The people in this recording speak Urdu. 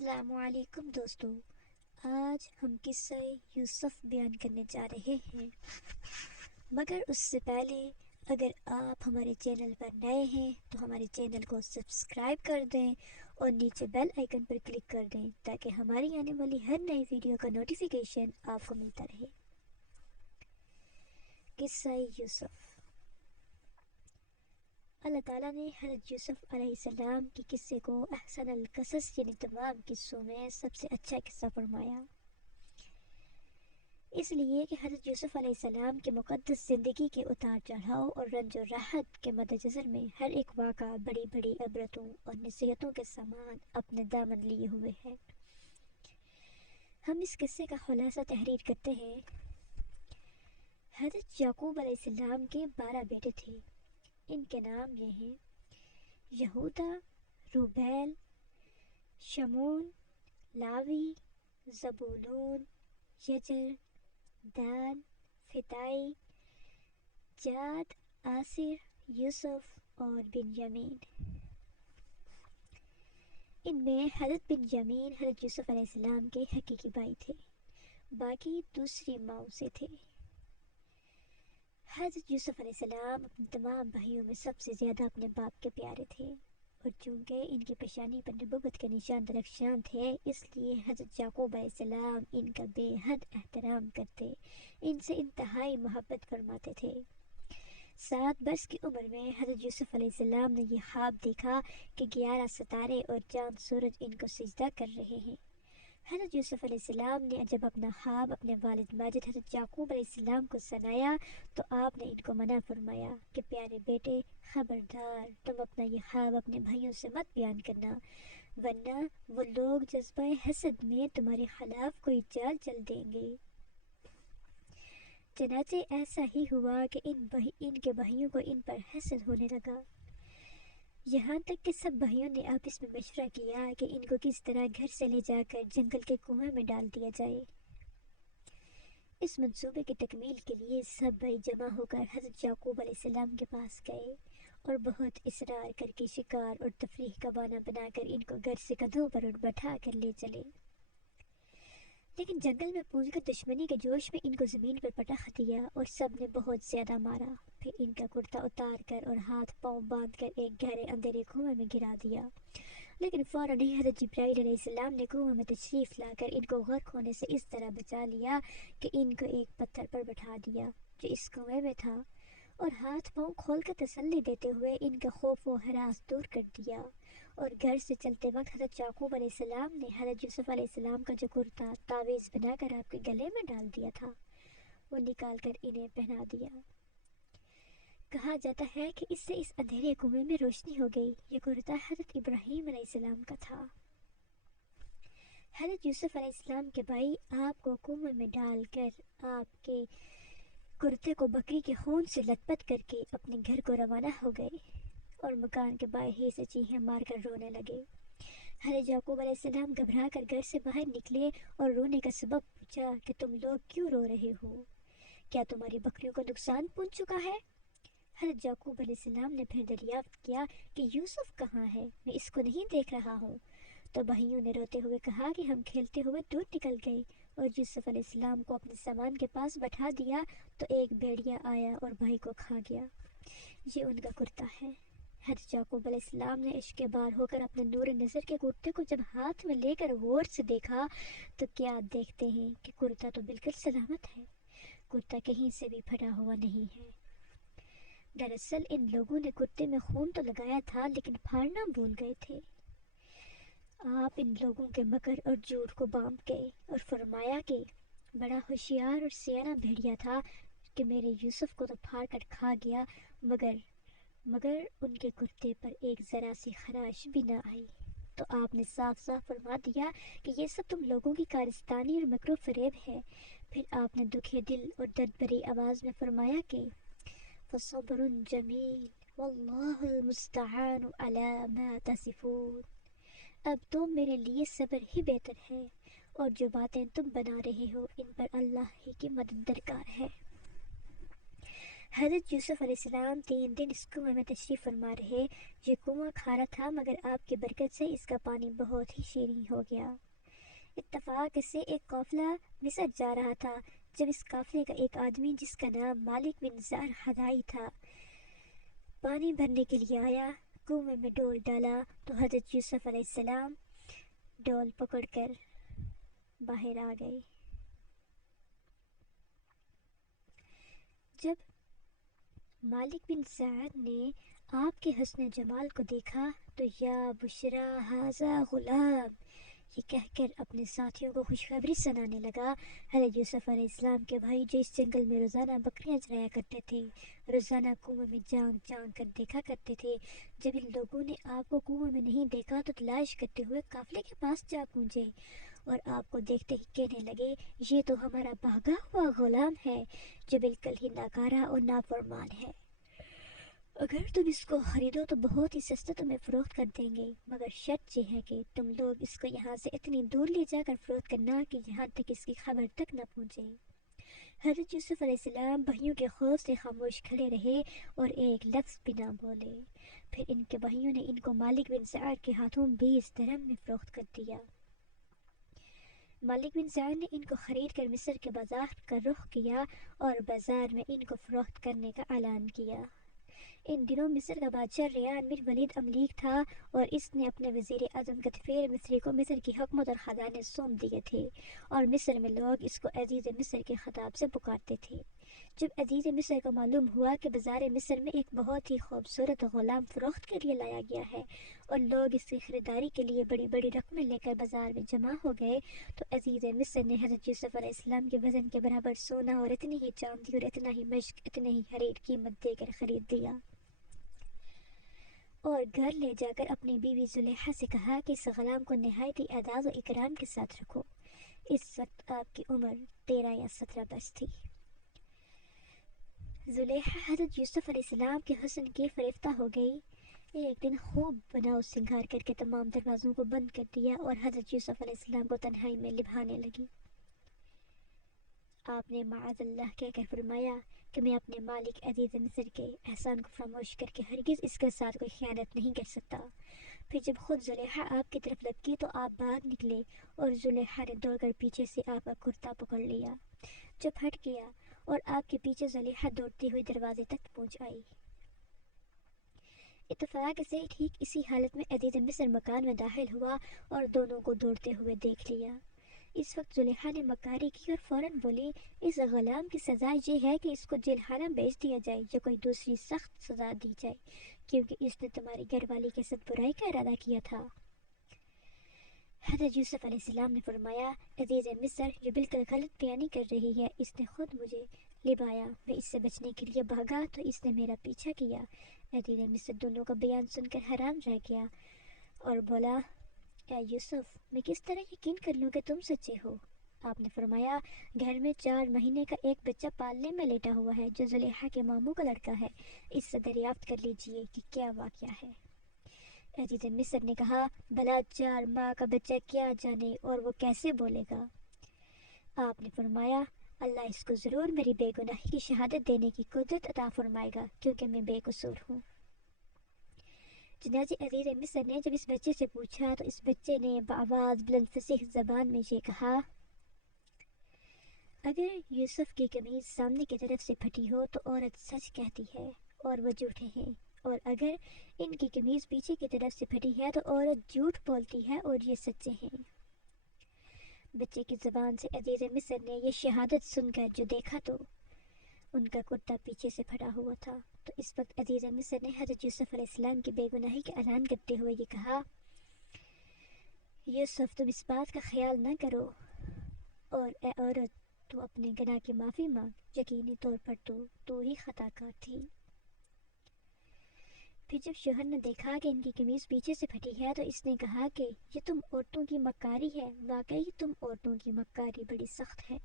السلام علیکم دوستو، آج ہم قصہ یوسف بیان کرنے جا رہے ہیں، مگر اس سے پہلے اگر آپ ہمارے چینل پر نئے ہیں تو ہمارے چینل کو سبسکرائب کر دیں اور نیچے بیل آئیکن پر کلک کر دیں تاکہ ہماری آنے والی ہر نئی ویڈیو کا نوٹیفیکیشن آپ کو ملتا رہے۔ قصہ یوسف۔ اللہ تعالیٰ نے حضرت یوسف علیہ السلام کے قصے کو احسن القصص یعنی تمام قصوں میں سب سے اچھا قصہ فرمایا، اس لیے کہ حضرت یوسف علیہ السلام کے مقدس زندگی کے اتار چڑھاؤ اور رنج و راحت کے مدنظر میں ہر ایک واقعہ بڑی بڑی عبرتوں اور نصیحتوں کے سامان اپنے دامن لیے ہوئے ہے۔ ہم اس قصے کا خلاصہ تحریر کرتے ہیں۔ حضرت یعقوب علیہ السلام کے 12 بیٹے تھے۔ ان کے نام یہ ہیں: یہودا، روبیل، شمون، لاوی، زبولون، یجر، دان، فتائی، جاد، آصر، یوسف اور بنیامین۔ ان میں حضرت بنیامین حضرت یوسف علیہ السلام کے حقیقی بھائی تھے، باقی دوسری ماؤں سے تھے۔ حضرت یوسف علیہ السلام اپنے تمام بھائیوں میں سب سے زیادہ اپنے باپ کے پیارے تھے، اور چونکہ ان کی پیشانی پر نبوت کے نشان درخشاں تھے، اس لیے حضرت یعقوب علیہ السلام ان کا بے حد احترام کرتے، ان سے انتہائی محبت فرماتے تھے۔ 7 برس کی عمر میں حضرت یوسف علیہ السلام نے یہ خواب دیکھا کہ 11 ستارے اور چاند سورج ان کو سجدہ کر رہے ہیں۔ حضرت یوسف علیہ السلام نے جب اپنا خواب اپنے والد ماجد حضرت یعقوب علیہ السلام کو سنایا تو آپ نے ان کو منع فرمایا کہ پیارے بیٹے، خبردار، تم اپنا یہ خواب اپنے بھائیوں سے مت بیان کرنا، ورنہ وہ لوگ جذبہ حسد میں تمہارے خلاف کوئی چال چل دیں گے۔ چنانچہ ایسا ہی ہوا کہ ان کے بھائیوں کو ان پر حسد ہونے لگا، یہاں تک کہ سب بھائیوں نے آپس میں مشورہ کیا کہ ان کو کس طرح گھر سے لے جا کر جنگل کے کنویں میں ڈال دیا جائے۔ اس منصوبے کی تکمیل کے لیے سب بھائی جمع ہو کر حضرت یعقوب علیہ السلام کے پاس گئے اور بہت اصرار کر کے شکار اور تفریح کا بہانہ بنا کر ان کو گھر سے کندھوں پر بٹھا کر لے چلے، لیکن جنگل میں پہنچ کر دشمنی کے جوش میں ان کو زمین پر پٹخ دیا اور سب نے بہت زیادہ مارا، پھر ان کا کرتا اتار کر اور ہاتھ پاؤں باندھ کر ایک گہرے اندھیرے کنویں میں گرا دیا، لیکن فوراً ہی حضرت جبرائیل علیہ السلام نے کنویں میں تشریف لا کر ان کو غرق ہونے سے اس طرح بچا لیا کہ ان کو ایک پتھر پر بٹھا دیا جو اس کنویں میں تھا، اور ہاتھ پاؤں کھول کر تسلی دیتے ہوئے ان کا خوف و ہراس دور کر دیا، اور گھر سے چلتے وقت حضرت یعقوب علیہ السلام نے حضرت یوسف علیہ السلام کا جو کرتا تعویذ بنا کر آپ کے گلے میں ڈال دیا تھا وہ نکال کر انہیں پہنا دیا۔ کہا جاتا ہے کہ اس سے اس اندھیرے کنویں میں روشنی ہو گئی۔ یہ کرتا حضرت ابراہیم علیہ السلام کا تھا۔ حضرت یوسف علیہ السلام کے بھائی آپ کو کنویں میں ڈال کر آپ کے کرتے کو بکری کے خون سے لت پت کر کے اپنے گھر کو روانہ ہو گئے اور مکان کے باہر سے چیخیں مار کر رونے لگے۔ حضرت یعقوب علیہ السلام گھبرا کر گھر سے باہر نکلے اور رونے کا سبب پوچھا کہ تم لوگ کیوں رو رہے ہو؟ کیا تمہاری بکریوں کو نقصان پہنچ چکا ہے؟ حضرت یعقوب علیہ السلام نے پھر دریافت کیا کہ یوسف کہاں ہے؟ میں اس کو نہیں دیکھ رہا ہوں۔ تو بھائیوں نے روتے ہوئے کہا کہ ہم کھیلتے ہوئے دور نکل گئے اور یوسف علیہ السلام کو اپنے سامان کے پاس بٹھا دیا تو ایک بھیڑیا آیا اور بھائی کو کھا گیا۔ یہ ان کا کرتا ہے۔ حضرت یعقوب علیہ السلام نے عشق بار ہو کر اپنے نور نظر کے کرتے کو جب ہاتھ میں لے کر غور سے دیکھا تو کیا دیکھتے ہیں کہ کرتا تو بالکل سلامت ہے، کرتا کہیں سے بھی پھٹا ہوا نہیں ہے۔ دراصل ان لوگوں نے کرتے میں خون تو لگایا تھا لیکن پھاڑنا بھول گئے تھے۔ آپ ان لوگوں کے مکر اور جھوٹ کو بانپ گئے اور فرمایا کہ بڑا ہوشیار اور سیانا بھیڑیا تھا کہ میرے یوسف کو تو پھاڑ کر کھا گیا، مگر ان کے کرتے پر ایک ذرا سی خراش بھی نہ آئی۔ تو آپ نے صاف صاف فرما دیا کہ یہ سب تم لوگوں کی کارستانی اور مکر و فریب ہے۔ پھر آپ نے دکھے دل اور درد بھری آواز میں فرمایا کہ فصبر جمیل واللہ المستعان علی ما تصفون۔ اب تو میرے لیے صبر ہی بہتر ہے اور جو باتیں تم بنا رہے ہو ان پر اللہ ہی کی مدد درکار ہے۔ حضرت یوسف علیہ السلام 3 دن اس کنویں میں تشریف فرما رہے۔ یہ کنواں کھارا تھا مگر آپ کی برکت سے اس کا پانی بہت ہی شیریں ہو گیا۔ اتفاق سے ایک قافلہ مصر جا رہا تھا۔ جب اس قافلے کا ایک آدمی جس کا نام مالک بن زار حدائی تھا پانی بھرنے کے لیے آیا، کنویں میں ڈول ڈالا تو حضرت یوسف علیہ السلام ڈول پکڑ کر باہر آ گئے۔ جب مالک بن سعد نے آپ کے حسن جمال کو دیکھا تو یا بشرا ھذا غلام یہ کہہ کر اپنے ساتھیوں کو خوشخبری سنانے لگا۔ حضرت یوسف علیہ السلام کے بھائی جو اس جنگل میں روزانہ بکریاں چرایا کرتے تھے، روزانہ کنویں میں جانگ جانگ کر دیکھا کرتے تھے، جب ان لوگوں نے آپ کو کنویں میں نہیں دیکھا تو تلاش کرتے ہوئے قافلے کے پاس جا پہنچے اور آپ کو دیکھتے ہی کہنے لگے یہ تو ہمارا بھاگا ہوا غلام ہے جو بالکل ہی ناکارہ اور نافرمان ہے۔ اگر تم اس کو خریدو تو بہت ہی سستا تمہیں فروخت کر دیں گے، مگر شرط یہ ہے کہ تم لوگ اس کو یہاں سے اتنی دور لے جا کر فروخت کرنا کہ یہاں تک اس کی خبر تک نہ پہنچے۔ حضرت یوسف علیہ السلام بھائیوں کے خوف سے خاموش کھڑے رہے اور ایک لفظ بھی نہ بولے۔ پھر ان کے بھائیوں نے ان کو مالک بن سعد کے ہاتھوں 20 درہم میں فروخت کر دیا۔ مالک بن سعد نے ان کو خرید کر مصر کے بازار کا رخ کیا اور بازار میں ان کو فروخت کرنے کا اعلان کیا۔ ان دنوں مصر کا بادشاہ ریان بن ولید املیک تھا اور اس نے اپنے وزیر اعظم غطفیر مصری کو مصر کی حکومت اور خزانے سونپ دیے تھے اور مصر میں لوگ اس کو عزیز مصر کے خطاب سے پکارتے تھے۔ جب عزیز مصر کو معلوم ہوا کہ بازار مصر میں ایک بہت ہی خوبصورت غلام فروخت کے لیے لایا گیا ہے اور لوگ اس کی خریداری کے لیے بڑی بڑی رقمیں لے کر بازار میں جمع ہو گئے، تو عزیز مصر نے حضرت یوسف علیہ السلام کے وزن کے برابر سونا اور اتنی ہی چاندی اور اتنا ہی مشک اتنے ہی حریر قیمت دے کر خرید لیا اور گھر لے جا کر اپنی بیوی زلیخا سے کہا کہ اس غلام کو نہایت ہی اعزاز و اکرام کے ساتھ رکھو۔ اس وقت آپ کی عمر 13 یا 17 برس تھی۔ زلیخا حضرت یوسف علیہ السلام کے حسن کی فریفتہ ہو گئی۔ ایک دن خوب بناؤ سنگار کر کے تمام دروازوں کو بند کر دیا اور حضرت یوسف علیہ السلام کو تنہائی میں لبھانے لگی۔ آپ نے معاذ اللہ کہہ کر فرمایا کہ میں اپنے مالک عزیز مصر کے احسان کو فراموش کر کے ہرگز اس کے ساتھ کوئی خیانت نہیں کر سکتا۔ پھر جب خود زلیخا آپ کی طرف لپکی تو آپ بھاگ نکلے اور زلیخا نے دوڑ کر پیچھے سے آپ کا کرتا پکڑ لیا جو پھٹ گیا اور آپ کے پیچھے زلیخا دوڑتی ہوئی دروازے تک پہنچ آئی۔ اتفاق سے ٹھیک اسی حالت میں عزیز مصر مکان میں داخل ہوا اور دونوں کو دوڑتے ہوئے دیکھ لیا۔ اس وقت زلیخا نے مکاری کی اور فوراً بولی اس غلام کی سزا یہ ہے کہ اس کو جیل خانہ بھیج دیا جائے یا کوئی دوسری سخت سزا دی جائے کیونکہ اس نے تمہاری گھر والی کے ساتھ برائی کا ارادہ کیا تھا۔ حضرت یوسف علیہ السلام نے فرمایا عزیز مصر یہ بالکل غلط بیانی کر رہی ہے، اس نے خود مجھے لبایا، میں اس سے بچنے کے لیے بھاگا تو اس نے میرا پیچھا کیا۔ عزیز مصر دونوں کا بیان سن کر حیران رہ گیا اور بولا اے یوسف میں کس طرح یقین کر لوں کہ تم سچے ہو؟ آپ نے فرمایا گھر میں 4 مہینے کا ایک بچہ پالنے میں لیٹا ہوا ہے جو زلیخا کے ماموں کا لڑکا ہے، اس سے دریافت کر لیجئے کہ کیا واقعہ ہے۔ عزیز مصر نے کہا بھلا 4 ماہ کا بچہ کیا جانے اور وہ کیسے بولے گا؟ آپ نے فرمایا اللہ اس کو ضرور میری بے گناہی کی شہادت دینے کی قدرت عطا فرمائے گا کیونکہ میں بے قصور ہوں۔ چنانچہ عزیز مصر نے جب اس بچے سے پوچھا تو اس بچے نے بآواز بلند فصیح زبان میں یہ کہا اگر یوسف کی قمیض سامنے کی طرف سے پھٹی ہو تو عورت سچ کہتی ہے اور وہ جھوٹے ہیں، اور اگر ان کی قمیض پیچھے کی طرف سے پھٹی ہے تو عورت جھوٹ بولتی ہے اور یہ سچے ہیں۔ بچے کی زبان سے عزیز مصر نے یہ شہادت سن کر جو دیکھا تو ان کا کرتا پیچھے سے پھٹا ہوا تھا، تو اس وقت عزیز مصر نے حضرت یوسف علیہ السلام کی بے گناہی کا اعلان کرتے ہوئے یہ کہا یوسف تم اس بات کا خیال نہ کرو اور اے عورت تو اپنے گناہ کی معافی مانگ، یقینی طور پر تو ہی خطا کار تھی۔ پھر جب شوہر نے دیکھا کہ ان کی قمیض پیچھے سے پھٹی ہے تو اس نے کہا کہ یہ تم عورتوں کی مکاری ہے، واقعی تم عورتوں کی مکاری بڑی سخت ہے۔